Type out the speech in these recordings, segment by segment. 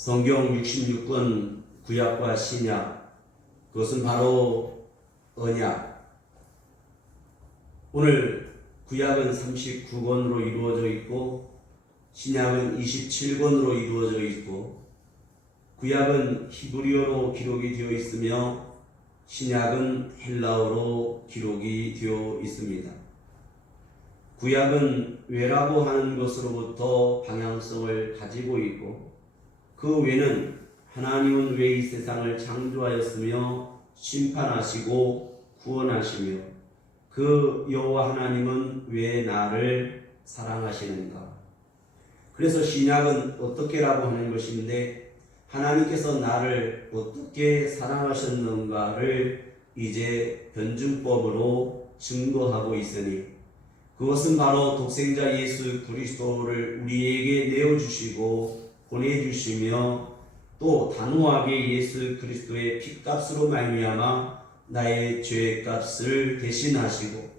성경 66권 구약과 신약, 그것은 바로 언약. 오늘 구약은 39권으로 이루어져 있고 신약은 27권으로 이루어져 있고, 구약은 히브리어로 기록이 되어 있으며 신약은 헬라어로 기록이 되어 있습니다. 구약은 외라고 하는 것으로부터 방향성을 가지고 있고, 그 외는 하나님은 왜 이 세상을 창조하였으며 심판하시고 구원하시며 그 여호와 하나님은 왜 나를 사랑하시는가. 그래서 신약은 어떻게라고 하는 것인데, 하나님께서 나를 어떻게 사랑하셨는가를 이제 변증법으로 증거하고 있으니, 그것은 바로 독생자 예수 그리스도를 우리에게 내어주시고 보내주시며 또 단호하게 예수 그리스도의 피값으로 말미암아 나의 죄값을 대신하시고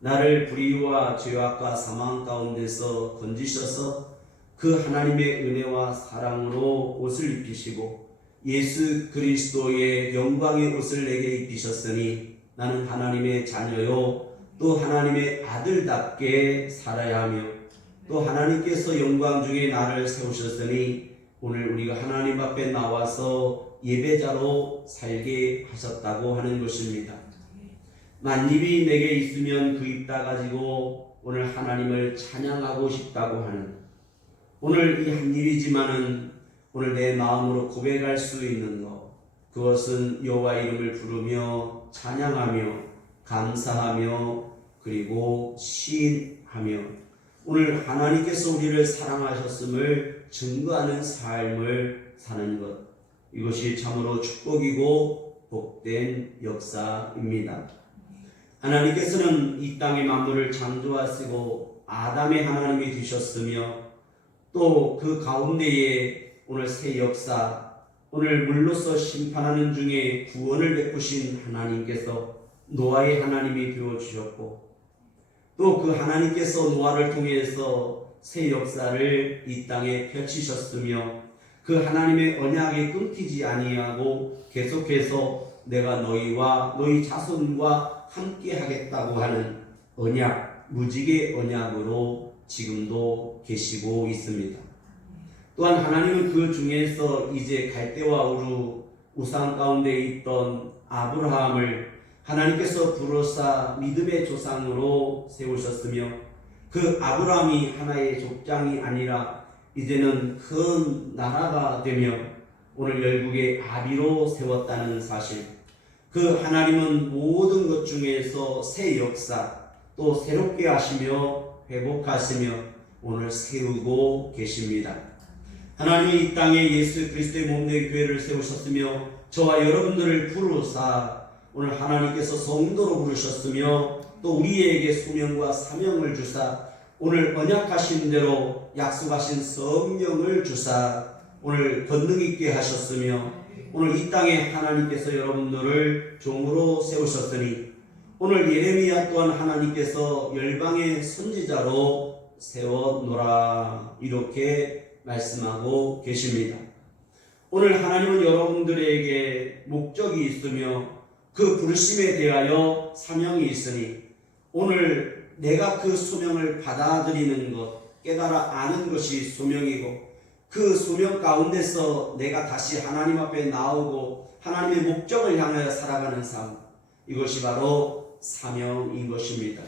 나를 불의와 죄악과 사망 가운데서 건지셔서 그 하나님의 은혜와 사랑으로 옷을 입히시고 예수 그리스도의 영광의 옷을 내게 입히셨으니 나는 하나님의 자녀요 또 하나님의 아들답게 살아야 하며, 또 하나님께서 영광 중에 나를 세우셨으니 오늘 우리가 하나님 앞에 나와서 예배자로 살게 하셨다고 하는 것입니다. 만입이 내게 있으면 그 입 다 가지고 오늘 하나님을 찬양하고 싶다고 하는, 오늘 이 한 입이지만은 오늘 내 마음으로 고백할 수 있는 것, 그것은 여호와 이름을 부르며 찬양하며 감사하며 그리고 시인하며 오늘 하나님께서 우리를 사랑하셨음을 증거하는 삶을 사는 것, 이것이 참으로 축복이고 복된 역사입니다. 하나님께서는 이 땅의 만물을 창조하시고 아담의 하나님이 되셨으며 또 그 가운데에 오늘 새 역사, 오늘 물로서 심판하는 중에 구원을 베푸신 하나님께서 노아의 하나님이 되어주셨고, 또 그 하나님께서 노아를 통해서 새 역사를 이 땅에 펼치셨으며 그 하나님의 언약이 끊기지 아니하고 계속해서 내가 너희와 너희 자손과 함께 하겠다고 하는 언약, 무지개 언약으로 지금도 계시고 있습니다. 또한 하나님은 그 중에서 이제 갈대와 우루 우상 가운데 있던 아브라함을 하나님께서 부르사 믿음의 조상으로 세우셨으며 그 아브라함이 하나의 족장이 아니라 이제는 큰 나라가 되며 오늘 열국의 아비로 세웠다는 사실, 그 하나님은 모든 것 중에서 새 역사 또 새롭게 하시며 회복하시며 오늘 세우고 계십니다. 하나님은 이 땅에 예수 그리스도의 몸된 교회를 세우셨으며 저와 여러분들을 부르사 오늘 하나님께서 성도로 부르셨으며 또 우리에게 소명과 사명을 주사 오늘 언약하신 대로 약속하신 성령을 주사 오늘 권능 있게 하셨으며 오늘 이 땅에 하나님께서 여러분들을 종으로 세우셨으니 오늘 예레미야 또한 하나님께서 열방의 선지자로 세워놓으라 이렇게 말씀하고 계십니다. 오늘 하나님은 여러분들에게 목적이 있으며 그 부르심에 대하여 사명이 있으니 오늘 내가 그 소명을 받아들이는 것, 깨달아 아는 것이 소명이고 그 소명 가운데서 내가 다시 하나님 앞에 나오고 하나님의 목적을 향하여 살아가는 삶, 이것이 바로 사명인 것입니다.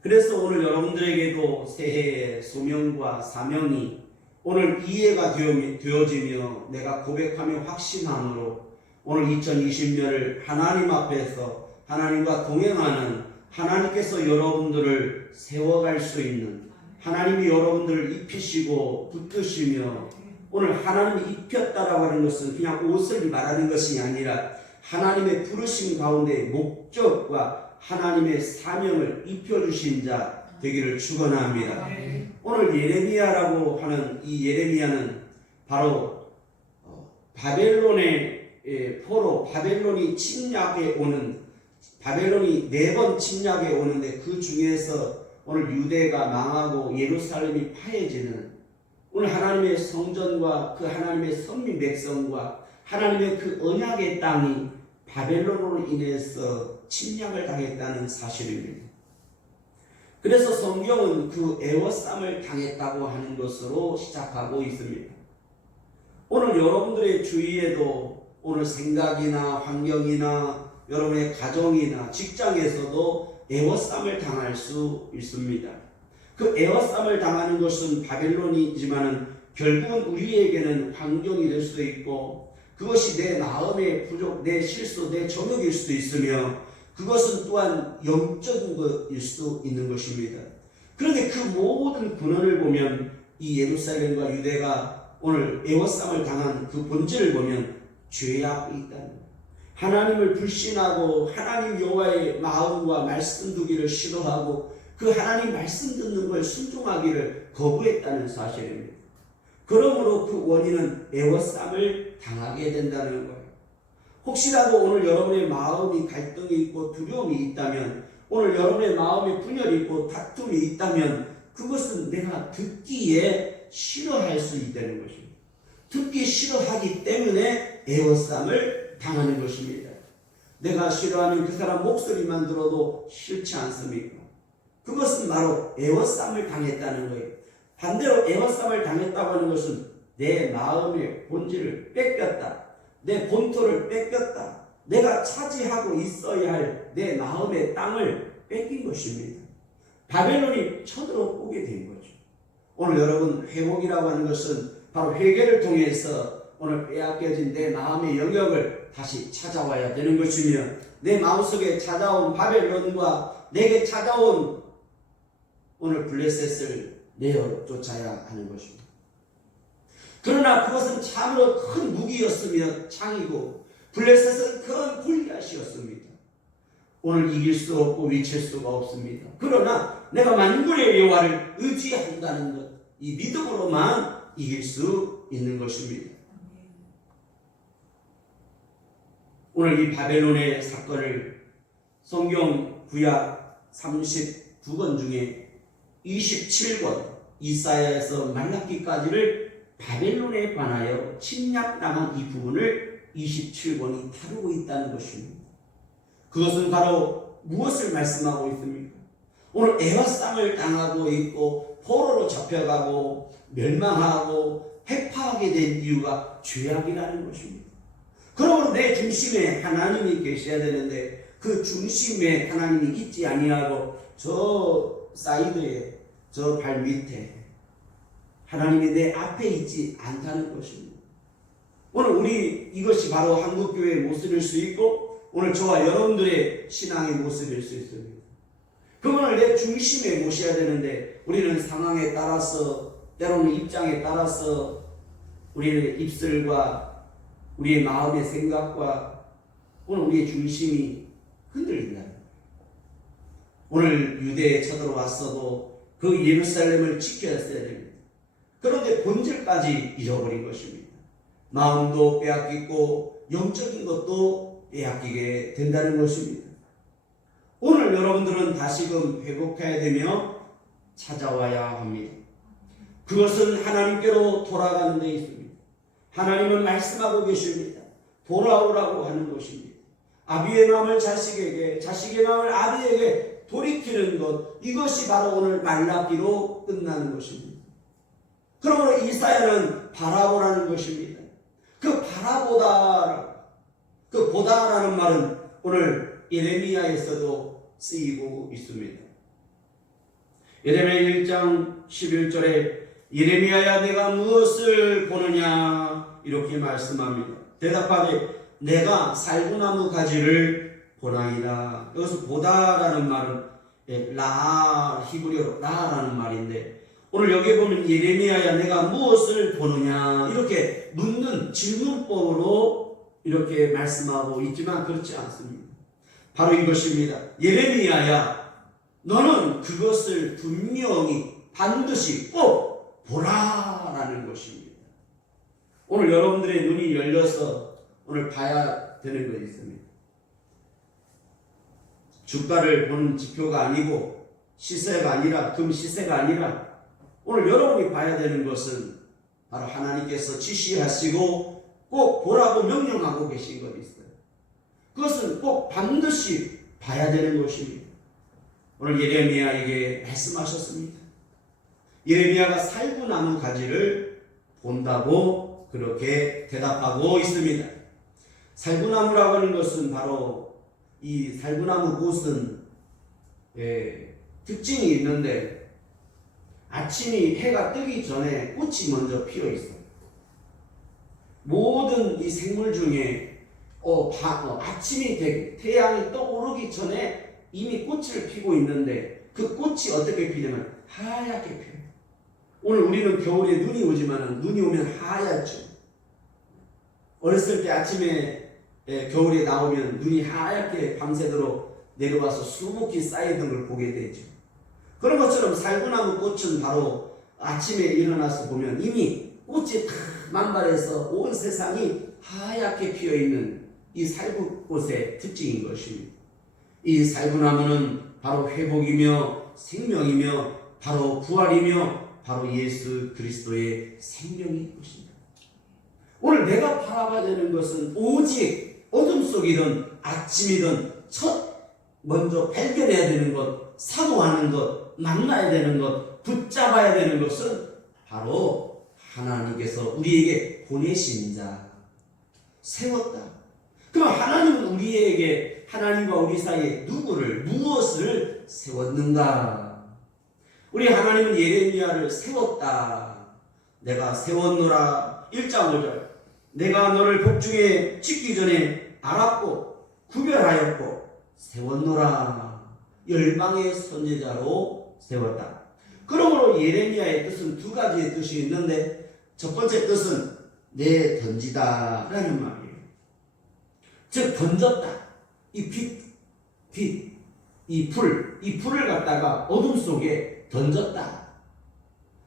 그래서 오늘 여러분들에게도 새해의 소명과 사명이 오늘 이해가 되어지며 내가 고백하며 확신함으로 오늘 2020년을 하나님 앞에서 하나님과 동행하는, 하나님께서 여러분들을 세워갈 수 있는, 하나님이 여러분들을 입히시고 붙드시며 오늘 하나님이 입혔다라고 하는 것은 그냥 옷을 말하는 것이 아니라 하나님의 부르심 가운데 목적과 하나님의 사명을 입혀주신 자 되기를 축원합니다. 오늘 예레미야라고 하는 이 예레미야는 바로 바벨론의 포로, 바벨론이 침략에 오는, 바벨론이 4번 침략에 오는데 그 중에서 오늘 유대가 망하고 예루살렘이 파해지는 오늘 하나님의 성전과 그 하나님의 선민 백성과 하나님의 그 언약의 땅이 바벨론으로 인해서 침략을 당했다는 사실입니다. 그래서 성경은 그 애워쌈을 당했다고 하는 것으로 시작하고 있습니다. 오늘 여러분들의 주위에도 오늘 생각이나 환경이나 여러분의 가정이나 직장에서도 애워쌈을 당할 수 있습니다. 그 애워쌈을 당하는 것은 바벨론이지만은 결국은 우리에게는 환경이 될 수도 있고 그것이 내 마음의 부족, 내 실수, 내 정욕일 수도 있으며 그것은 또한 영적인 것일 수도 있는 것입니다. 그런데 그 모든 근원을 보면 이 예루살렘과 유대가 오늘 애워쌈을 당한 그 본질을 보면 죄악이 있다는 거예요. 하나님을 불신하고 하나님 여호와의 마음과 말씀 두기를 싫어하고 그 하나님 말씀 듣는 걸 순종하기를 거부했다는 사실입니다. 그러므로 그 원인은 애워쌈을 당하게 된다는 거예요. 혹시라도 오늘 여러분의 마음이 갈등이 있고 두려움이 있다면 오늘 여러분의 마음에 분열이 있고 다툼이 있다면 그것은 내가 듣기에 싫어할 수 있다는 것입니다. 듣기 싫어하기 때문에 애워쌈을 당하는 것입니다. 내가 싫어하는 그 사람 목소리만 들어도 싫지 않습니까? 그것은 바로 애워쌈을 당했다는 거예요. 반대로 애워쌈을 당했다고 하는 것은 내 마음의 본질을 뺏겼다. 내 본토를 뺏겼다. 내가 차지하고 있어야 할 내 마음의 땅을 뺏긴 것입니다. 바벨론이 쳐들어오게 된 거죠. 오늘 여러분 회복이라고 하는 것은 바로 회개를 통해서 오늘 빼앗겨진 내 마음의 영역을 다시 찾아와야 되는 것이며 내 마음속에 찾아온 바벨론과 내게 찾아온 오늘 블레셋을 내어 쫓아야 하는 것입니다. 그러나 그것은 참으로 큰 무기였으며 창이고 블레셋은 큰 골리앗이었습니다. 오늘 이길 수 없고 미칠 수가 없습니다. 그러나 내가 만군의 여호와를 의지한다는 것, 이 믿음으로만 이길 수 있는 것입니다. 오늘 이 바벨론의 사건을 성경 구약 39권 중에 27권 이사야에서 말라기까지를 바벨론에 관하여 침략당한 이 부분을 27권이 다루고 있다는 것입니다. 그것은 바로 무엇을 말씀하고 있습니까? 오늘 애화쌈을 당하고 있고 포로로 잡혀가고 멸망하고 해파하게 된 이유가 죄악이라는 것입니다. 그러므로 내 중심에 하나님이 계셔야 되는데 그 중심에 하나님이 있지 아니하고 저 사이드에 저 발 밑에 하나님이 내 앞에 있지 않다는 것입니다. 오늘 우리 이것이 바로 한국교회의 모습일 수 있고 오늘 저와 여러분들의 신앙의 모습일 수 있습니다. 그분을 내 중심에 모셔야 되는데 우리는 상황에 따라서 때로는 입장에 따라서 우리의 입술과 우리의 마음의 생각과 오늘 우리의 중심이 흔들린다. 오늘 유대에 쳐들어왔어도 그 예루살렘을 지켜였어야 됩니다. 그런데 본질까지 잃어버린 것입니다. 마음도 빼앗기고 영적인 것도 빼앗기게 된다는 것입니다. 오늘 여러분들은 다시금 회복해야 되며 찾아와야 합니다. 그것은 하나님께로 돌아가는 데 있습니다. 하나님은 말씀하고 계십니다. 돌아오라고 하는 것입니다. 아비의 마음을 자식에게, 자식의 마음을 아비에게 돌이키는 것, 이것이 바로 오늘 말라기로 끝나는 것입니다. 그러므로 이사야는 바라보라는 것입니다. 그 바라보다, 그 보다라는 말은 오늘 예레미야에서도 쓰이고 있습니다. 예레미야 1장 11절에 예레미야야 내가 무엇을 보느냐 이렇게 말씀합니다. 대답하되 내가 살구나무 가지를 보나이다. 여기서 보다라는 말은 히브리어로 라라는 말인데 오늘 여기 보면 예레미야야 내가 무엇을 보느냐 이렇게 묻는 질문법으로 이렇게 말씀하고 있지만 그렇지 않습니다. 바로 이것입니다. 예레미야야 너는 그것을 분명히 반드시 꼭 보라라는 것입니다. 오늘 여러분들의 눈이 열려서 오늘 봐야 되는 것이 있습니다. 주가를 보는 지표가 아니고 시세가 아니라 금 시세가 아니라 오늘 여러분이 봐야 되는 것은 바로 하나님께서 지시하시고 꼭 보라고 명령하고 계신 것이 있어요. 그것은 꼭 반드시 봐야 되는 것입니다. 오늘 예레미야에게 말씀하셨습니다. 예레미야가 살구나무 가지를 본다고 그렇게 대답하고 있습니다. 살구나무라고 하는 것은 바로 이 살구나무 꽃은 특징이 있는데 아침이 해가 뜨기 전에 꽃이 먼저 피어 있어요. 모든 이 생물 중에 아침이 태양이 떠오르기 전에 이미 꽃을 피고 있는데 그 꽃이 어떻게 피냐면 하얗게 피어요. 오늘 우리는 겨울에 눈이 오지만 눈이 오면 하얗죠. 어렸을 때 아침에 겨울에 나오면 눈이 하얗게 밤새도록 내려와서 수북히 쌓이던 걸 보게 되죠. 그런 것처럼 살구나무 꽃은 바로 아침에 일어나서 보면 이미 꽃이 다 만발해서 온 세상이 하얗게 피어있는 이 살구꽃의 특징인 것입니다. 이 살구나무는 바로 회복이며 생명이며 바로 부활이며 바로 예수 그리스도의 생명인 것입니다. 오늘 내가 바라봐야 되는 것은 오직 어둠 속이든 아침이든 먼저 발견해야 되는 것, 사모하는 것, 만나야 되는 것, 붙잡아야 되는 것은 바로 하나님께서 우리에게 보내신 자, 세웠다. 그럼 하나님은 우리에게 하나님과 우리 사이에 무엇을 세웠는가? 우리 하나님은 예레미야를 세웠다. 내가 세웠노라. 1장 5절. 내가 너를 복중에 짓기 전에 알았고 구별하였고 세웠노라. 열방의 선지자로 세웠다. 그러므로 예레미야의 뜻은 두 가지의 뜻이 있는데 첫 번째 뜻은 내 던지다 라는 말이에요. 즉 던졌다. 이 빛, 이 불을 갖다가 어둠 속에 던졌다.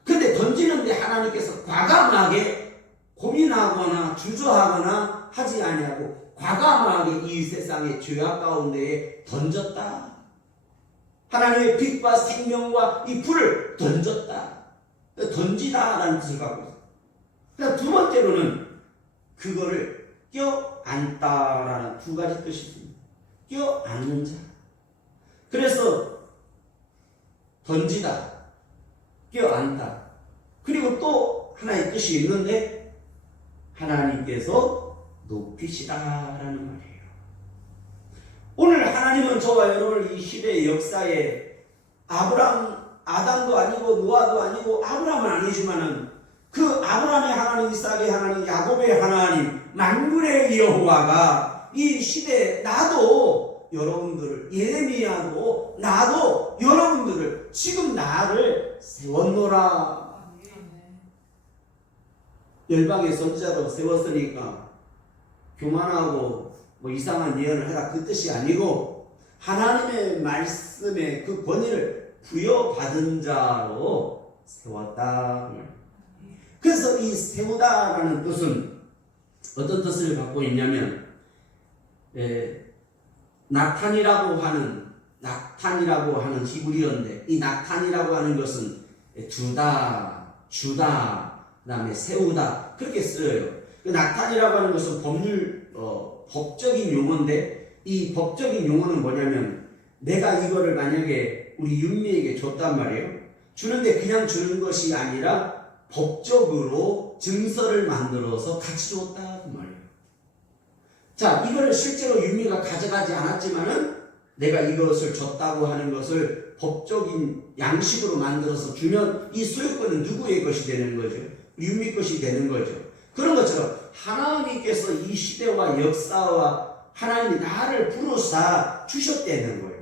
근데 던지는데 하나님께서 과감하게 고민하거나 주저하거나 하지 아니하고 과감하게 이 세상의 죄악 가운데에 던졌다. 하나님의 빛과 생명과 이 불을 던졌다. 던지다라는 뜻을 갖고 있어요. 그다음 두 번째로는 그거를 껴안다라는 두 가지 뜻이 있습니다. 껴안는 자. 그래서 던지다, 껴안다. 그리고 또 하나의 뜻이 있는데 하나님께서 높이시다라는 말이에요. 오늘 하나님은 저와 여러분을 이 시대의 역사에 아담도 아니고 노아도 아니고 아브라함은 아니지만은 그 아브라함의 하나님, 이삭의 하나님, 야곱의 하나님, 만군의 여호와가 이 시대에 나도 여러분들을, 예레미야도 나도 여러분들을 지금 나를 세웠노라. 열방의 선지자로 세웠으니까 교만하고 이상한 예언을 하라 그 뜻이 아니고 하나님의 말씀에 그 권위를 부여받은 자로 세웠다. 그래서 이 세우다라는 뜻은 어떤 뜻을 갖고 있냐면 나탄이라고 하는 히브리어인데 이 나탄이라고 하는 것은 두다, 주다, 그 다음에 세우다 그렇게 쓰여요. 그 나탄이라고 하는 것은 법적인 용어인데 이 법적인 용어는 뭐냐면 내가 이거를 만약에 우리 윤미에게 줬단 말이에요. 주는데 그냥 주는 것이 아니라 법적으로 증서를 만들어서 같이 줬다 그 말이에요. 자, 이거를 실제로 윤미가 가져가지 않았지만은 내가 이것을 줬다고 하는 것을 법적인 양식으로 만들어서 주면 이 소유권은 누구의 것이 되는 거죠? 윤미 것이 되는 거죠. 그런 것처럼 하나님께서 이 시대와 역사와 하나님이 나를 부르사 주셨다는 거예요.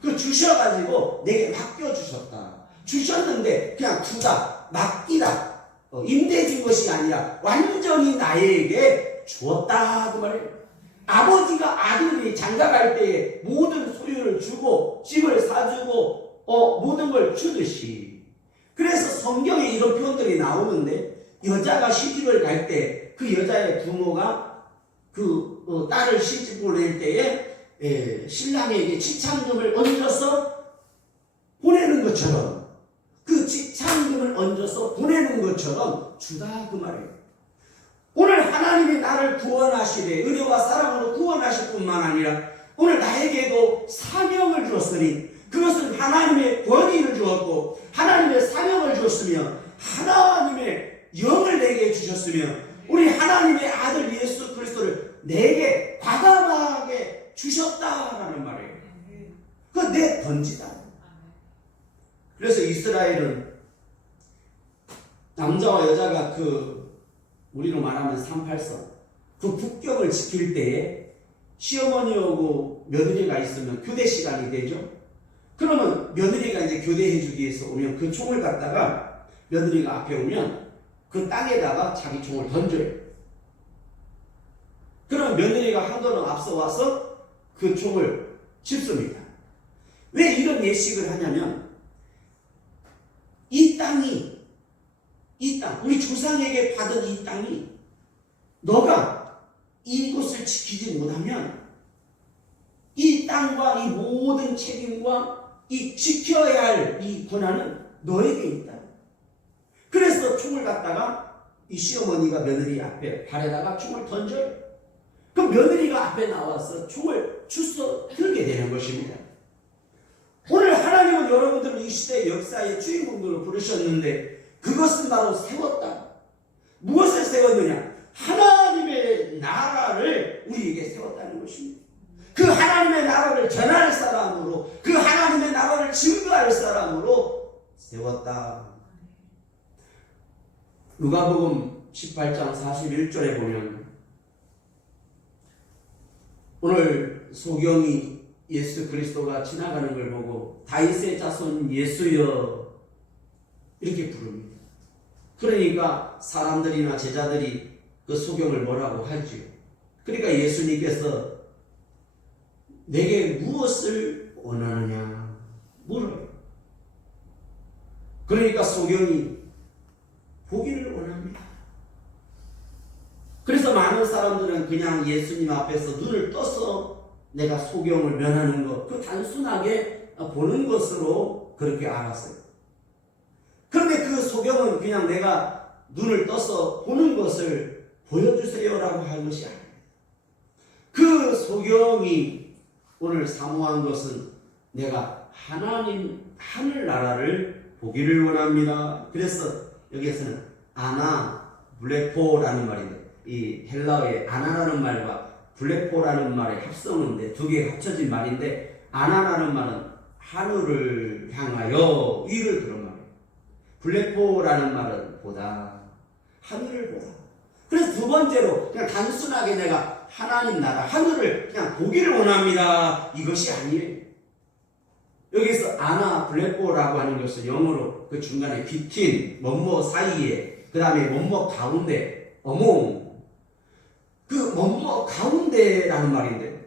그 주셔가지고 내게 맡겨주셨다. 주셨는데 그냥 두다, 맡기다, 임대해 준 것이 아니라 완전히 나에게 주었다 그 말이에요. 아버지가 아들이 장가갈 때에 모든 소유를 주고 집을 사주고 모든 걸 주듯이, 그래서 성경에 이런 표현들이 나오는데 여자가 시집을 갈 때 그 여자의 부모가 그 딸을 시집 보낼 때에 신랑에게 지참금을 얹어서 보내는 것처럼 그 지참금을 얹어서 보내는 보내는 것처럼 주다 그 말이에요. 오늘 하나님이 나를 구원하시되 은혜와 사랑으로 구원하실 뿐만 아니라 오늘 나에게도 사명을 주었으니 그것은 하나님의 권위를 주었고 하나님의 사명을 주었으며 하나님의 영을 내게 주셨으며 우리 하나님의 아들 예수 그리스도를 내게 과감하게 주셨다라는 말이에요. 그건 내 던지다. 그래서 이스라엘은 남자와 여자가 우리로 말하면 38선 그 국경을 지킬 때에 시어머니하고 며느리가 있으면 교대 시간이 되죠. 그러면 며느리가 이제 교대해 주기 위해서 오면 그 총을 갖다가 며느리가 앞에 오면 그 땅에다가 자기 총을 던져요. 그럼 며느리가 한 걸음 앞서 와서 그 총을 칩습니다. 왜 이런 예식을 하냐면 이 땅, 우리 조상에게 받은 이 땅이 너가 이곳을 지키지 못하면 이 땅과 이 모든 책임과 이 지켜야 할 이 권한은 너에게 있다. 그래서 총을 갖다가 이 시어머니가 며느리 앞에 발에다가 총을 던져요. 그럼 며느리가 앞에 나와서 총을 주워 들게 되는 것입니다. 오늘 하나님은 여러분들을 이 시대의 역사의 주인공으로 부르셨는데 그것은 바로 세웠다. 무엇을 세웠느냐? 하나님의 나라를 우리에게 세웠다는 것입니다. 그 하나님의 나라를 전할 사람으로 그 하나님의 나라를 증거할 사람으로 세웠다. 누가복음 18장 41절에 보면 오늘 소경이 예수 그리스도가 지나가는 걸 보고 다윗의 자손 예수여 이렇게 부릅니다. 그러니까 사람들이나 제자들이 그 소경을 뭐라고 하지요. 그러니까 예수님께서 내게 무엇을 원하느냐 물어요. 그러니까 소경이 보기를 원합니다. 그래서 많은 사람들은 그냥 예수님 앞에서 눈을 떠서 내가 소경을 면하는 것, 그 단순하게 보는 것으로 그렇게 알았어요. 그런데 그 소경은 그냥 내가 눈을 떠서 보는 것을 보여주세요라고 한 것이 아닙니다. 그 소경이 오늘 사모한 것은 내가 하나님 하늘나라를 보기를 원합니다. 그래서 여기에서는 아나 블레포라는 말인데 이 헬라어의 아나라는 말과 블레포라는 말의 합성인데 두 개가 합쳐진 말인데 아나라는 말은 하늘을 향하여 위를 그런 말이에요. 블레포라는 말은 보다 하늘을 보다. 그래서 두 번째로 그냥 단순하게 내가 하나님 나라 하늘을 그냥 보기를 원합니다 이것이 아니에요. 여기서 아나 블레포라고 하는 것은 영어로 그 중간에 between 뭐뭐 사이에 그 다음에 뭐뭐 가운데 among 그 뭐뭐 가운데라는 말인데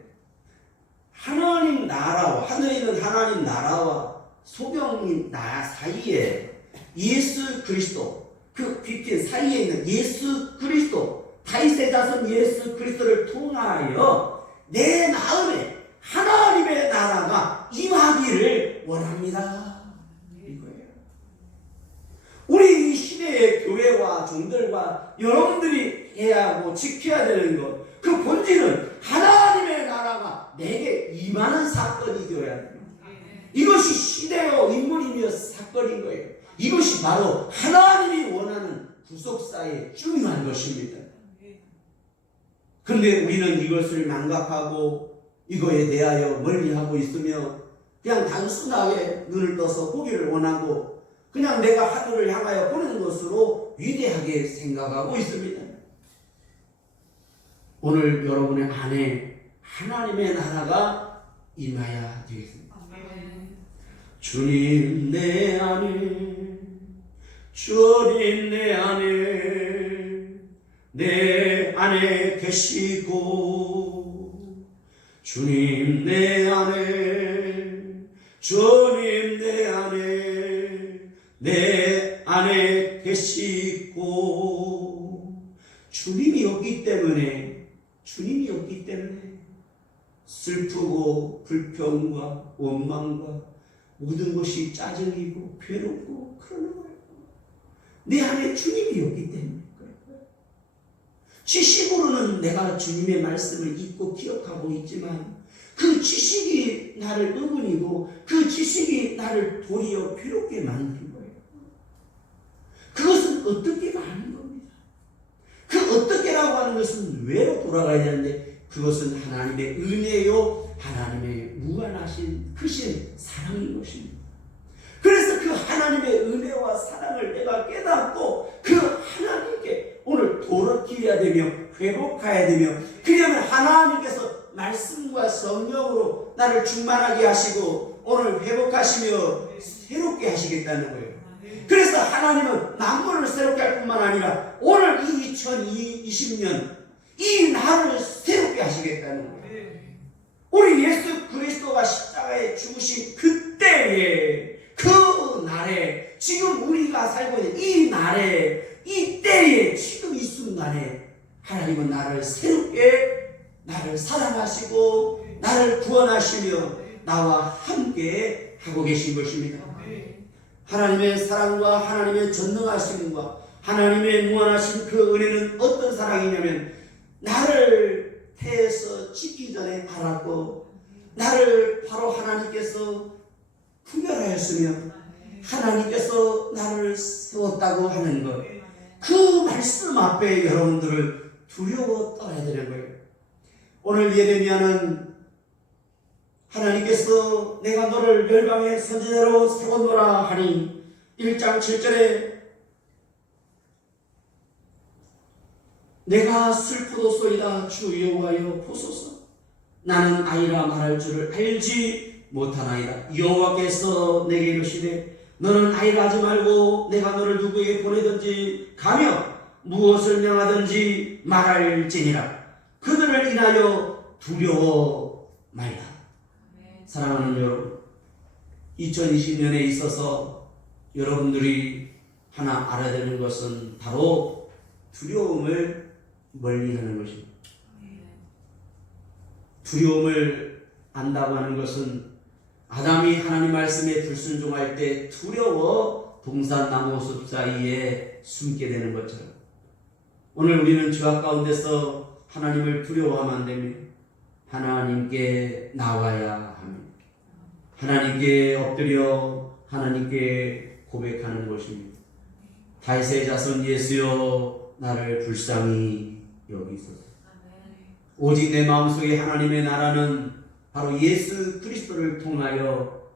하나님 나라와 하늘에 있는 하나님 나라와 소경인 나 사이에 예수 그리스도 그 between 사이에 있는 예수 그리스도 다윗의 자손 예수 그리스도를 통하여 내 마음에 하나님의 나라가 임하기를 원합니다. 이거예요. 우리 이 시대의 교회와 종들과 여러분들이 해야 하고 지켜야 되는 것, 그 본질은 하나님의 나라가 내게 임하는 사건이 되어야 됩니다. 이것이 시대요 인물이며 사건인 거예요. 이것이 바로 하나님이 원하는 구속사의 중요한 것입니다. 그런데 우리는 이것을 망각하고 이거에 대하여 멀리하고 있으며 그냥 단순하게 눈을 떠서 보기를 원하고 그냥 내가 하늘을 향하여 보는 것으로 위대하게 생각하고 있습니다. 오늘 여러분의 안에 하나님의 나라가 임하여야 되겠습니다. 주님 내 안에 주님 내 안에 계시고 주님 내 안에 주님 내 안에 계시고 주님이 없기 때문에 슬프고 불평과 원망과 모든 것이 짜증이고 괴롭고 그러는 거예요. 내 안에 주님이 없기 때문에 그래요. 지식으로는 내가 주님의 말씀을 읽고 기억하고 있지만 그 지식이 나를 의문이고 그 지식이 나를 도리어 괴롭게 만드는 거예요. 그것은 어떻게가 아닌 겁니다. 그 어떻게라고 하는 것은 왜로 돌아가야 되는데 그것은 하나님의 은혜요 하나님의 무한하신 크신 사랑인 것입니다. 그래서 그 하나님의 은혜와 사랑을 내가 깨닫고 그 하나님께 오늘 돌이켜야 되며 회복해야 되며 그러면 하나님께서 말씀과 성령으로 나를 충만하게 하시고 오늘 회복하시며 새롭게 하시겠다는 거예요. 그래서 하나님은 만물을 새롭게 할 뿐만 아니라 오늘 이 2020년 이 나를 새롭게 하시겠다는 거예요. 우리 예수 그리스도가 십자가에 죽으신 그때에 그 날에 지금 우리가 살고 있는 이 날에 이 때에 지금 이 순간에 하나님은 나를 새롭게 나를 사랑하시고 나를 구원하시며 나와 함께 하고 계신 것입니다. 하나님의 사랑과 하나님의 전능하심과 하나님의 무한하신 그 은혜는 어떤 사랑이냐면 나를 태에서 짓기 전에 알았고 나를 바로 하나님께서 구별하였으며 하나님께서 나를 세웠다고 하는 것, 그 말씀 앞에 여러분들을 두려워 떠나야 되는 거예요. 오늘 예레미야는 하나님께서 내가 너를 열방의 선지자로 세웠노라 하니 1장 7절에 내가 슬프도소이다 주 여호와여 보소서 나는 아이라 말할 줄을 알지 못하나이다. 여호와께서 내게 이르시되 너는 아이라 하지 말고 내가 너를 누구에게 보내든지 가며 무엇을 명하든지 말할지니라. 그들을 인하여 두려워 말라. 사랑하는 여러분, 2020년에 있어서 여러분들이 하나 알아야 되는 것은 바로 두려움을 멀리하는 것입니다. 두려움을 안다고 하는 것은 아담이 하나님 말씀에 불순종할 때 두려워 동산나무 숲 사이에 숨게 되는 것처럼 오늘 우리는 죄악 가운데서 하나님을 두려워하면 안 됩니다. 하나님께 나와야 합니다. 하나님께 엎드려 하나님께 고백하는 것입니다. 다윗의 자손 예수여 나를 불쌍히 여기소서. 오직 내 마음속에 하나님의 나라는 바로 예수 그리스도를 통하여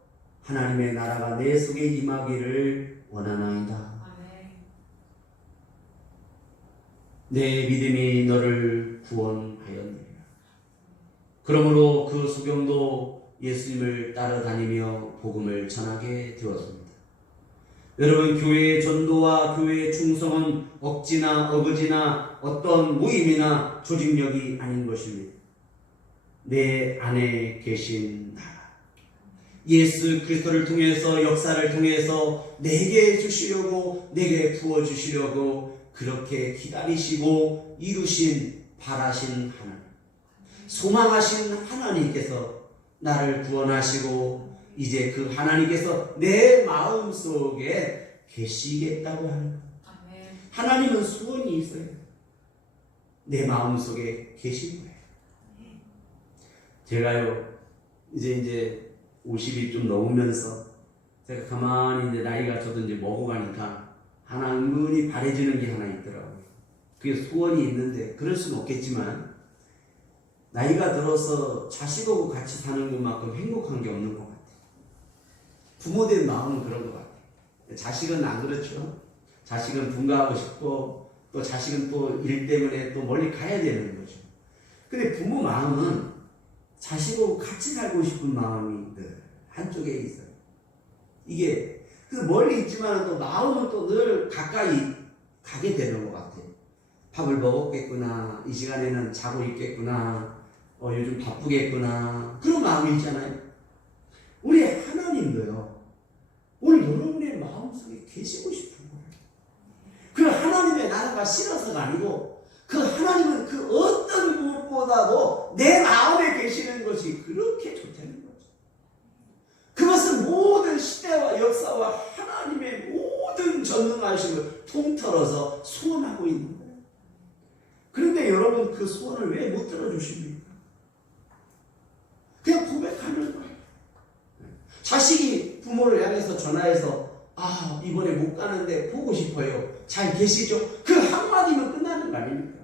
하나님의 나라가 내 속에 임하기를 원하나이다. 내 믿음이 너를 구원하였느니라. 그러므로 그 소경도 예수님을 따라다니며 복음을 전하게 되었습니다. 여러분, 교회의 전도와 교회의 충성은 억지나 어거지나 어떤 모임이나 조직력이 아닌 것입니다. 내 안에 계신 나라, 예수 그리스도를 통해서 역사를 통해서 내게 주시려고 내게 부어주시려고 그렇게 기다리시고 이루신 바라신 하나님, 소망하신 하나님께서 나를 구원하시고 이제 그 하나님께서 내 마음속에 계시겠다고 하는 것. 하나님은 소원이 있어요. 내 마음속에 계신 거예요. 제가요 이제 50이 좀 넘으면서 제가 가만히 이제 나이가 저도 이제 먹어가니까 하나 은근히 바래지는 게 하나 있더라고요. 그게 소원이 있는데 그럴 수는 없겠지만 나이가 들어서 자식하고 같이 사는 것만큼 행복한 게 없는 것 같아요. 부모된 마음은 그런 것 같아요. 자식은 안 그렇죠. 자식은 분가하고 싶고 또 자식은 또 일 때문에 또 멀리 가야 되는 거죠. 근데 부모 마음은 자식하고 같이 살고 싶은 마음이 늘 한쪽에 있어요. 이게 그래서 멀리 있지만 또 마음은 또 늘 가까이 가게 되는 것 같아요. 밥을 먹었겠구나, 이 시간에는 자고 있겠구나, 요즘 바쁘겠구나, 그런 마음이 있잖아요. 우리 하나님도요 오늘 여러분의 마음속에 계시고 싶은 거예요. 그 하나님의 나라가 싫어서가 아니고 그 하나님은 그 어떤 무엇보다도 내 마음에 계시는 것이 그렇게 좋다는 거죠. 그것은 모든 시대와 역사와 하나님의 모든 전 전능하심을 통틀어서 소원하고 있는 거예요. 그런데 여러분 그 소원을 왜 못 들어주십니까? 그냥 고백하는 거예요. 자식이 부모를 향해서 전화해서 이번에 못 가는데 보고 싶어요. 잘 계시죠? 그 한마디면 끝나는 거 아닙니까?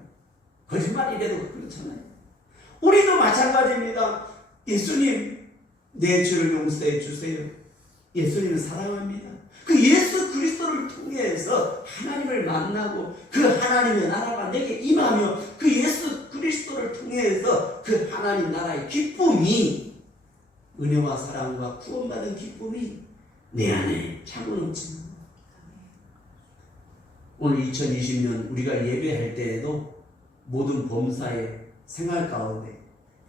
거짓말이라도 그렇잖아요. 우리도 마찬가지입니다. 예수님 내 죄를 용서해 주세요. 예수님은 사랑합니다. 그 예수 그리스도를 통해서 하나님을 만나고 그 하나님의 나라가 내게 임하며 그 예수 그리스도를 통해서 그 하나님 나라의 기쁨이, 은혜와 사랑과 구원받은 기쁨이 내 안에 차고넘치는 거예요. 오늘 2020년 우리가 예배할 때에도 모든 범사의 생활 가운데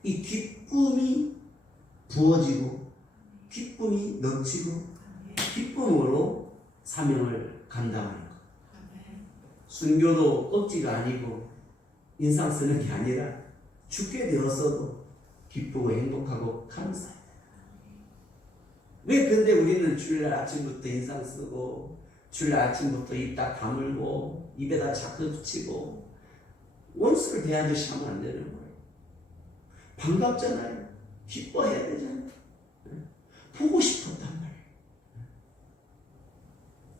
이 기쁨이 부어지고 기쁨이 넘치고 기쁨으로 사명을 감당하는 것. 순교도 억지가 아니고 인상 쓰는 게 아니라 죽게 되었어도 기쁘고 행복하고 감사해요. 왜 근데 우리는 주일날 아침부터 인상 쓰고 주일날 아침부터 입 딱 다물고 입에다 자크 붙이고 원수를 대하듯이 하면 안 되는 거예요. 반갑잖아요. 기뻐해야 되잖아요. 보고 싶었단 말이에요.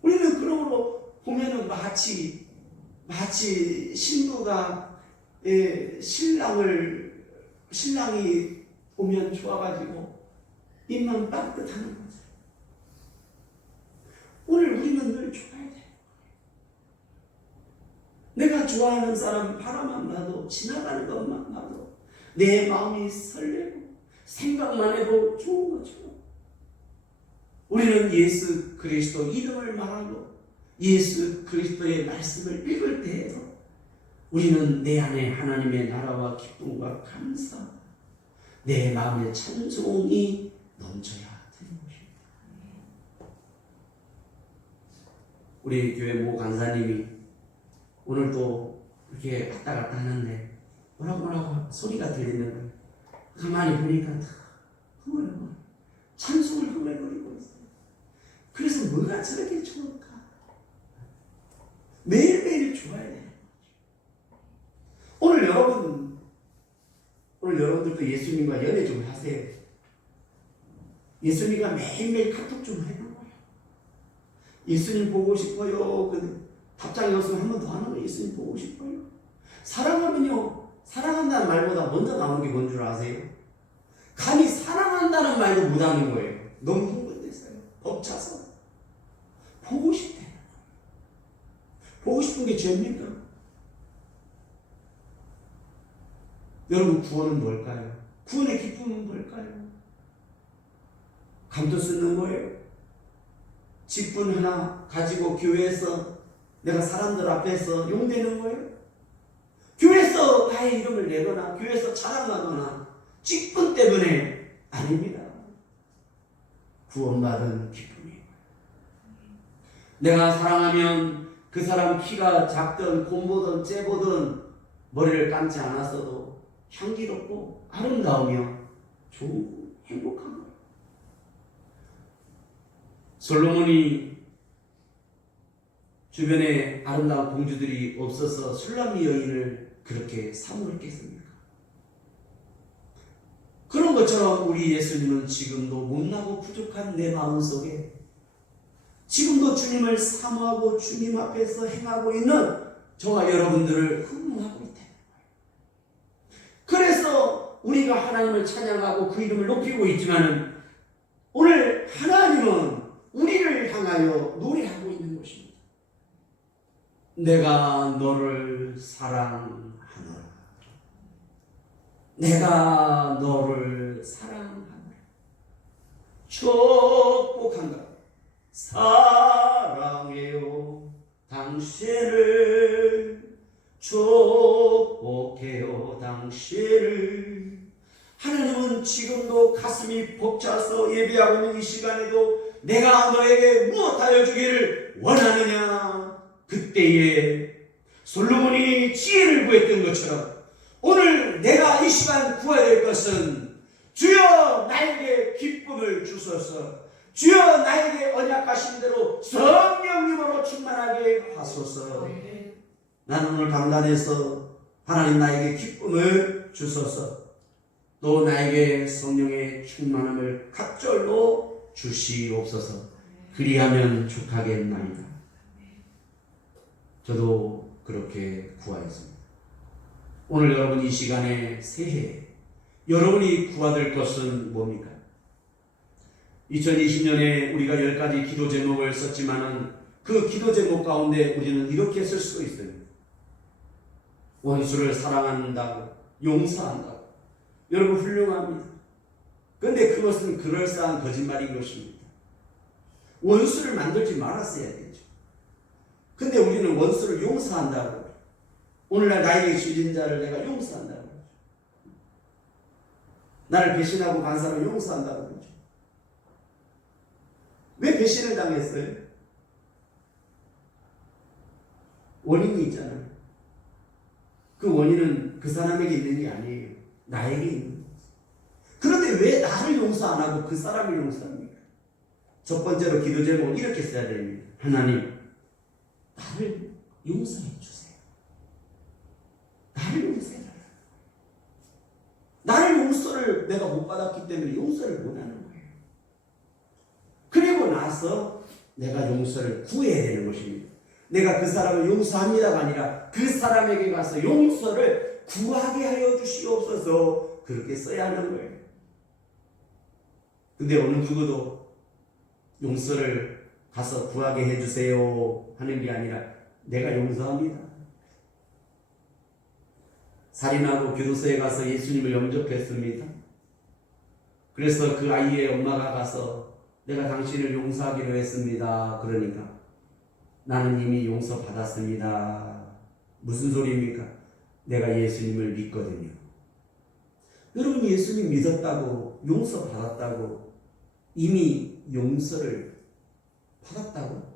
우리는 그러므로 보면은 마치 신부가 신랑이 오면 좋아가지고 입만 빵긋하는 거죠. 오늘 우리는 늘 좋아야 돼. 내가 좋아하는 사람 바라만 봐도 지나가는 것만 봐도 내 마음이 설레고 생각만 해도 좋은 거죠. 우리는 예수 그리스도 이름을 말하고 예수 그리스도의 말씀을 읽을 때에도 우리는 내 안에 하나님의 나라와 기쁨과 감사, 내 마음의 찬송이 넘쳐야 되는 것입니다. 우리 교회 모 간사님이 오늘도 이렇게 왔다 갔다 하는데 뭐라고 소리가 들리는 거예요. 가만히 보니까 흥얼흥얼 찬송을 흥얼거리고 있어요. 그래서 뭐가 저렇게 좋을까? 매일매일 좋아야 돼요. 오늘 여러분들도 예수님과 연애 좀 하세요. 예수님과 매일매일 카톡 좀 해보고요. 예수님 보고 싶어요. 그 답장이 없으면 한 번 더 하는 거예요. 예수님 보고 싶어요. 사랑하면요, 사랑한다는 말보다 먼저 나오는 게 뭔 줄 아세요? 감히 사랑한다는 말도 못하는 거예요. 너무 흥분됐어요. 벅차서. 보고 싶대. 보고 싶은 게 죄입니까? 여러분, 구원은 뭘까요? 구원의 기쁨은 뭘까요? 감도 쓰는 거예요. 직분 하나 가지고 교회에서 내가 사람들 앞에서 용되는 거예요. 교회에서 나의 이름을 내거나 교회에서 자랑하거나 직분 때문에 아닙니다. 구원받은 기쁨이에요. 내가 사랑하면 그 사람 키가 작든 곰보든 째보든 머리를 감지 않았어도 향기롭고 아름다우며 좋고 행복한 거예요. 솔로몬이 주변에 아름다운 공주들이 없어서 술람미 여인을 그렇게 사모했겠습니까? 그런 것처럼 우리 예수님은 지금도 못나고 부족한 내 마음속에 지금도 주님을 사모하고 주님 앞에서 행하고 있는 저와 여러분들을 흠모하고 있다. 그래서 우리가 하나님을 찬양하고 그 이름을 높이고 있지만은 오늘 하나님은 우리를 향하여 노래하고 있는 것입니다. 내가 너를 사랑하노라. 내가 너를 사랑하노라. 축복한다. 사랑해요 당신을, 축복해요 당신을. 하나님은 지금도 가슴이 벅차서 예배하고 있는 이 시간에도 내가 너에게 무엇하여 주기를 원하느냐? 그때에 솔로몬이 지혜를 구했던 것처럼 오늘 내가 이 시간 구해야 될 것은 주여 나에게 기쁨을 주소서, 주여 나에게 언약하신 대로 성령님으로 충만하게 하소서. 나는 오늘 강단에서 하나님 나에게 기쁨을 주소서. 또 나에게 성령의 충만함을 갑절로 주시옵소서. 그리하면 족하겠나이다. 저도 그렇게 구하였습니다. 오늘 여러분 이 시간에 새해 여러분이 구하될 것은 뭡니까? 2020년에 우리가 10가지 기도 제목을 썼지만은 그 기도 제목 가운데 우리는 이렇게 쓸 수도 있어요. 원수를 사랑한다고, 용서한다고. 여러분 훌륭합니다. 그런데 그것은 그럴싸한 거짓말인 것입니다. 원수를 만들지 말았어야 되죠. 근데 우리는 원수를 용서한다고. 오늘날 나에게 주진 자를 내가 용서한다고. 나를 배신하고 간 사람을 용서한다고 그러죠. 왜 배신을 당했어요? 원인이 있잖아요. 그 원인은 그 사람에게 있는 게 아니에요. 나에게 있는 거죠. 그런데 왜 나를 용서 안 하고 그 사람을 용서합니까? 첫 번째로 기도 제목은 이렇게 써야 됩니다. 하나님, 나를 용서해 주세요. 나를 용서해 달라고. 나를 용서를 내가 못 받았기 때문에 용서를 못 하는 거예요. 그리고 나서 내가 용서를 구해야 되는 것입니다. 내가 그 사람을 용서합니다가 아니라 그 사람에게 가서 용서를 구하게 하여 주시옵소서. 그렇게 써야 하는 거예요. 근데 어느 누구도 용서를 가서 구하게 해주세요 하는 게 아니라 내가 용서합니다. 살인하고 교도소에 가서 예수님을 영접했습니다. 그래서 그 아이의 엄마가 가서 내가 당신을 용서하기로 했습니다. 그러니까 나는 이미 용서받았습니다. 무슨 소리입니까? 내가 예수님을 믿거든요. 여러분 예수님 믿었다고 용서받았다고 이미 용서를 받았다고?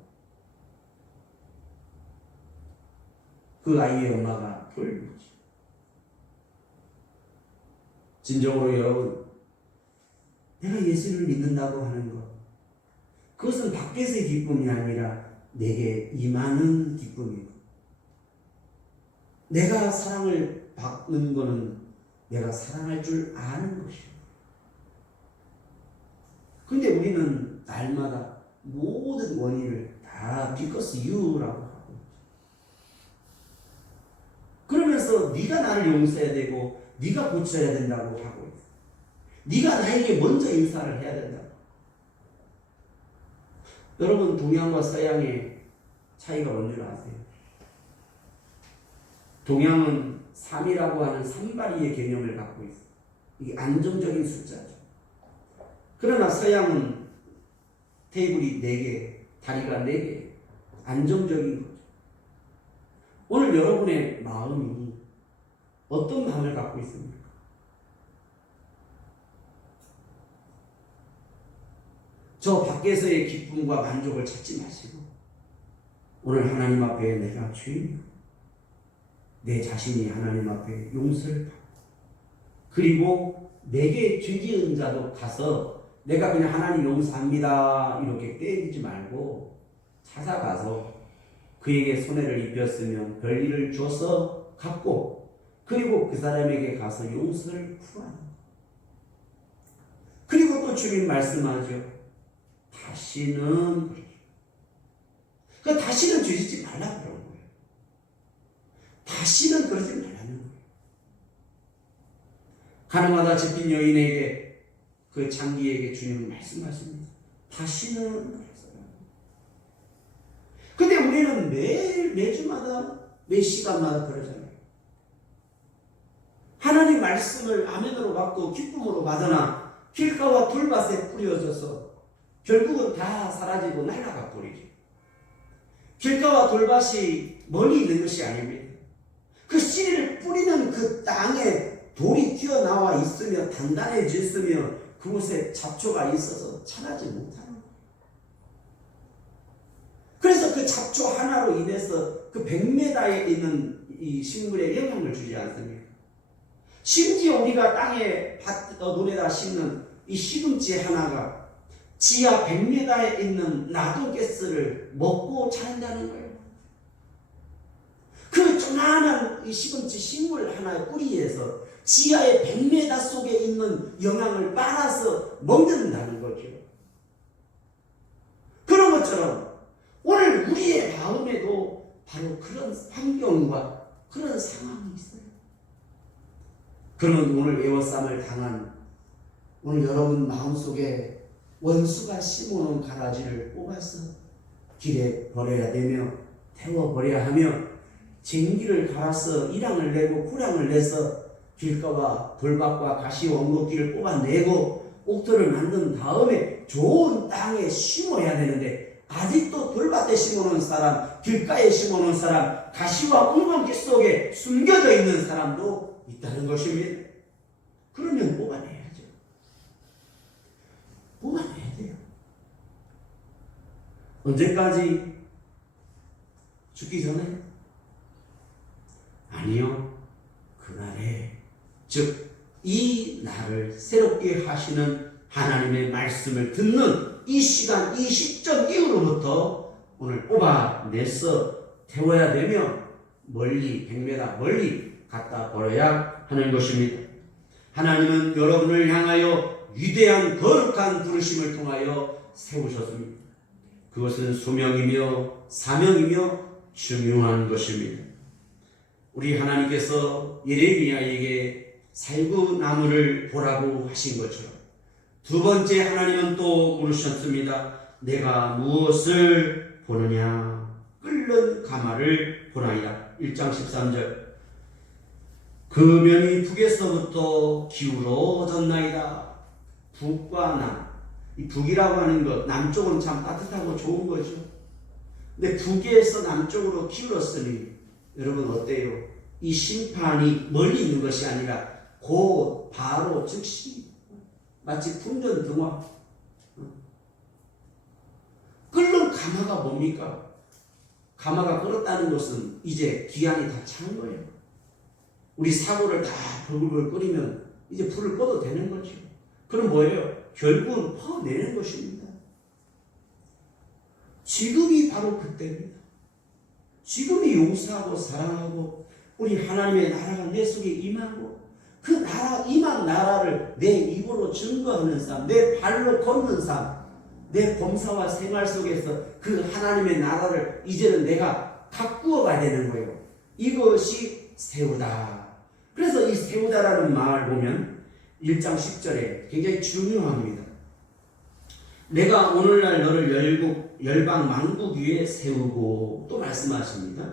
그 아이의 엄마가 돌리죠. 진정으로 여러분, 내가 예수를 믿는다고 하는 것, 그것은 밖에서의 기쁨이 아니라 내게 임하는 기쁨이고, 내가 사랑을 받는 것은 내가 사랑할 줄 아는 것이에요. 근데 우리는 날마다 모든 원인을 다 because you라고 하고, 그러면서 네가 나를 용서해야 되고 네가 고쳐야 된다고 하고 있어. 네가 나에게 먼저 인사를 해야 된다고. 여러분 동양과 서양의 차이가 뭔지 아세요? 동양은 3이라고 하는 산발이의 개념을 갖고 있어요. 이게 안정적인 숫자죠. 그러나 서양은 테이블이 4개, 다리가 4개, 안정적인 거죠. 오늘 여러분의 마음이 어떤 마음을 갖고 있습니까? 저 밖에서의 기쁨과 만족을 찾지 마시고 오늘 하나님 앞에 내가 주인이요, 내 자신이 하나님 앞에 용서를 받고, 그리고 내게 죄 지은 자도 가서 내가 그냥 하나님 용서합니다 이렇게 떼리지 말고 찾아가서 그에게 손해를 입혔으면 별일을 줘서 갚고, 그리고 그 사람에게 가서 용서를 구하는. 그리고 또 주님 말씀하죠. 다시는, 그 다시는 죄짓지 말라 그런 거예요. 다시는 그러지 말라는 거예요. 가늠하다 잡힌 여인에게, 그 장기에게 주님은 말씀하십니다. 다시는 그랬어요. 근데 우리는 매주마다 매 시간마다 그러잖아요. 하나님 말씀을 아멘으로 받고 기쁨으로 받으나 길가와 돌밭에 뿌려져서 결국은 다 사라지고 날아가 버리죠. 길가와 돌밭이 멀리 있는 것이 아닙니다. 그 씨를 뿌리는 그 땅에 돌이 튀어나와 있으며 단단해졌으며 그곳에 잡초가 있어서 자라지 못하는 거예요. 그래서 그 잡초 하나로 인해서 그 100m에 있는 이 식물에 영향을 주지 않습니까? 심지어 우리가 땅에 논에다 심는 이 시금치 하나가 지하 100m에 있는 나도가스를 먹고 자란다는 거예요. 그 조그마한 이 시금치 식물 하나의 뿌리에서 지하의 100m 속에 있는 영양을 빨아서 먹는다는 거죠. 그런 것처럼 오늘 우리의 마음에도 바로 그런 환경과 그런 상황이 있어요. 그러면 오늘 애워쌈을 당한 오늘 여러분 마음속에 원수가 심어놓은 가라지를 뽑아서 길에 버려야 되며 태워버려야 하며 쟁기를 갈아서 이랑을 내고 구랑을 내서 길가와 돌밭과 가시 원곡기를 뽑아내고 옥토를 만든 다음에 좋은 땅에 심어야 되는데 아직도 돌밭에 심어놓은 사람, 길가에 심어놓은 사람, 가시와 원곡기 속에 숨겨져 있는 사람도 있다는 것입니다. 그러면 뽑아내야죠. 뽑아내야 돼요. 언제까지? 죽기 전에? 아니요. 그날에, 즉 이 날을 새롭게 하시는 하나님의 말씀을 듣는 이 시간, 이 시점 이후로부터 오늘 뽑아내서 태워야 되며 멀리 100m 멀리 갖다 버려야 하는 것입니다. 하나님은 여러분을 향하여 위대한 거룩한 부르심을 통하여 세우셨습니다. 그것은 소명이며 사명이며 중요한 것입니다. 우리 하나님께서 예레미야에게 살구나무를 보라고 하신 것처럼 두 번째 하나님은 또 물으셨습니다. 내가 무엇을 보느냐? 끓는 가마를 보나이다. 1장 13절. 그 면이 북에서부터 기울어졌나이다. 북과 남. 이 북이라고 하는 것, 남쪽은 참 따뜻하고 좋은 거죠. 근데 북에서 남쪽으로 기울었으니 여러분 어때요? 이 심판이 멀리 있는 것이 아니라 곧 바로 즉시 마치 풍전등화. 끓는 가마가 뭡니까? 가마가 끓었다는 것은 이제 기한이 다 찬 거예요. 우리 사고를 다 불불 끓이면 이제 불을 꺼도 되는 거죠. 그럼 뭐예요? 결국은 퍼내는 것입니다. 지금이 바로 그때입니다. 지금이 용서하고 사랑하고 우리 하나님의 나라가 내 속에 임하고 그 나라 임한 나라를 내 입으로 증거하는 삶, 내 발로 걷는 삶, 내 범사와 생활 속에서 그 하나님의 나라를 이제는 내가 가꾸어 가야 되는 거예요. 이것이 세우다. 그래서 이 세우다라는 말을 보면 1장 10절에 굉장히 중요합니다. 내가 오늘날 너를 열방 만국 위에 세우고 또 말씀하십니다.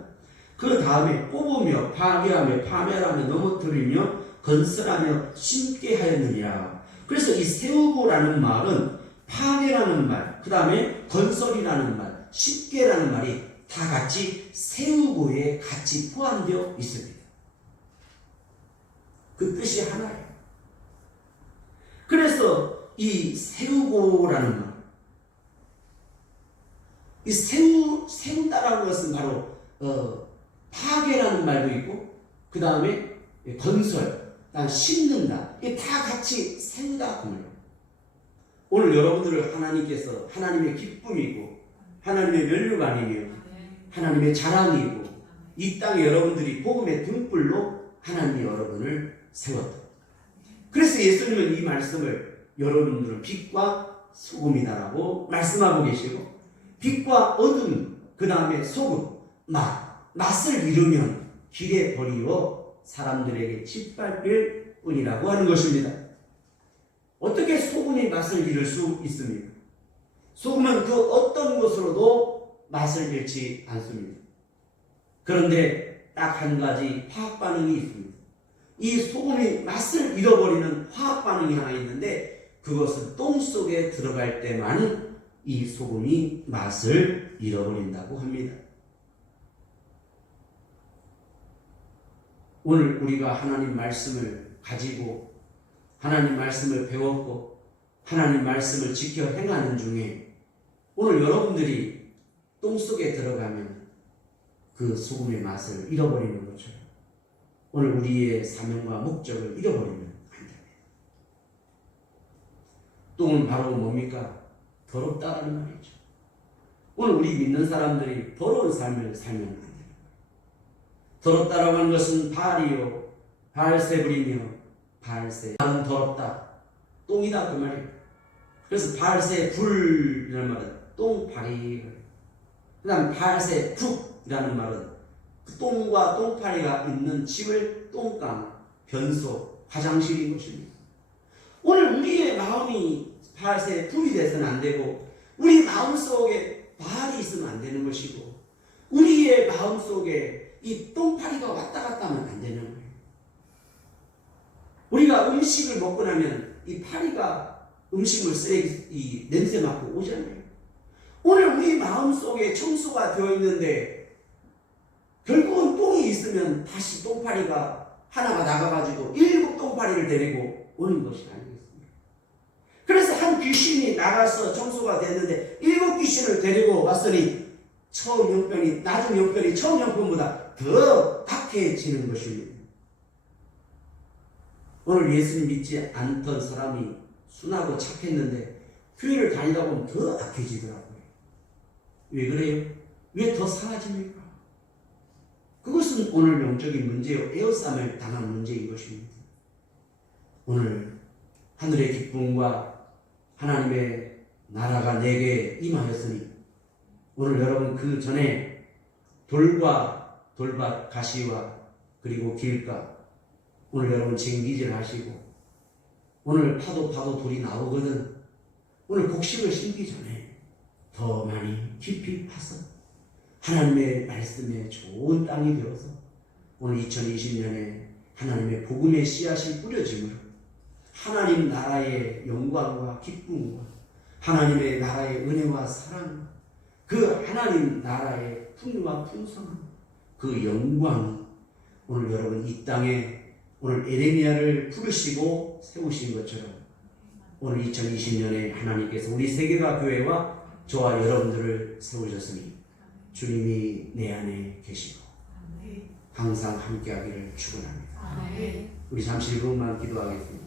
그 다음에 뽑으며 파괴하며 파멸하며 넘어뜨리며 건설하며 심게 하였느니라. 그래서 이 세우고라는 말은 파괴라는 말, 그 다음에 건설이라는 말, 심게라는 말이 다 같이 세우고에 같이 포함되어 있습니다. 그 뜻이 하나예요. 그래서 이 세우고라는 말, 이 세운다라는 것은 바로 파괴라는 말도 있고 그 다음에 건설, 심는다. 이게 다 같이 세우다 그 말이에요. 오늘 여러분들을 하나님께서 하나님의 기쁨이고 하나님의 면류관이며 하나님의 자랑이고 이 땅에 여러분들이 복음의 등불로 하나님이 여러분을 세웠다. 그래서 예수님은 이 말씀을 여러분들은 빛과 소금이다라고 말씀하고 계시고 빛과 어둠, 그 다음에 소금, 맛을 잃으면 길에 버리워 사람들에게 짓밟힐 뿐이라고 하는 것입니다. 어떻게 소금이 맛을 잃을 수 있습니까? 소금은 그 어떤 것으로도 맛을 잃지 않습니다. 그런데 딱 한 가지 화학 반응이 있습니다. 이 소금이 맛을 잃어버리는 화학 반응이 하나 있는데 그것은 똥 속에 들어갈 때만 이 소금이 맛을 잃어버린다고 합니다. 오늘 우리가 하나님 말씀을 가지고 하나님 말씀을 배웠고 하나님 말씀을 지켜 행하는 중에 오늘 여러분들이 똥 속에 들어가면 그 소금의 맛을 잃어버리는 것처럼 오늘 우리의 사명과 목적을 잃어버리면 안 됩니다. 똥은 바로 뭡니까? 더럽다라는 말이죠. 오늘 우리 믿는 사람들이 더러운 삶을 살면 안 돼요. 더럽다라고 하는 것은 바알이요, 바알세불이며 바알세. 더럽다. 똥이다 그 말이에요. 그래서 바알세불이라는 말은 똥파리. 그 다음 바알세북이라는 말은 그 똥과 똥파리가 있는 집을 똥강, 변소, 화장실인 것입니다. 오늘 우리의 마음이 바알세불이 돼서는 안 되고 우리 마음속에 바알이 있으면 안 되는 것이고 우리의 마음속에 이 똥파리가 왔다 갔다 하면 안 되는 거예요. 우리가 음식을 먹고 나면 이 파리가 음식물 쓰레기 이 냄새 맡고 오잖아요. 오늘 우리 마음속에 청소가 되어 있는데 결국은 똥이 있으면 다시 똥파리가 하나가 나가가지고 7 똥파리를 데리고 오는 것이 아니겠습니까? 그래서 한 귀신이 나가서 청소가 됐는데 7 귀신을 데리고 왔으니 처음 형편이 나중 형편이 처음 형편보다 더 악해지는 것입니다. 오늘 예수님 믿지 않던 사람이 순하고 착했는데 교회를 다니다 보면 더 악해지더라고요. 왜 그래요? 왜 더 상해집니까? 그것은 오늘 영적인 문제요, 에워싸움을 당한 문제인 것입니다. 오늘 하늘의 기쁨과 하나님의 나라가 내게 임하였으니 오늘 여러분 그 전에 돌과 돌밭 가시와 그리고 길가 오늘 여러분 쟁기질 하시고 오늘 파도 돌이 나오거든. 오늘 곡식을 심기 전에 더 많이 깊이 파서 하나님의 말씀에 좋은 땅이 되어서 오늘 2020년에 하나님의 복음의 씨앗이 뿌려짐으로 하나님 나라의 영광과 기쁨과 하나님의 나라의 은혜와 사랑 그 하나님 나라의 풍요와 풍성함 그 영광이 오늘 여러분 이 땅에 오늘 에레미야를 부르시고 세우신 것처럼 오늘 2020년에 하나님께서 우리 세계가 교회와 저와 여러분들을 세우셨으니 주님이 내 안에 계시고 항상 함께하기를 축원합니다. 우리 잠시 1분만 기도하겠습니다.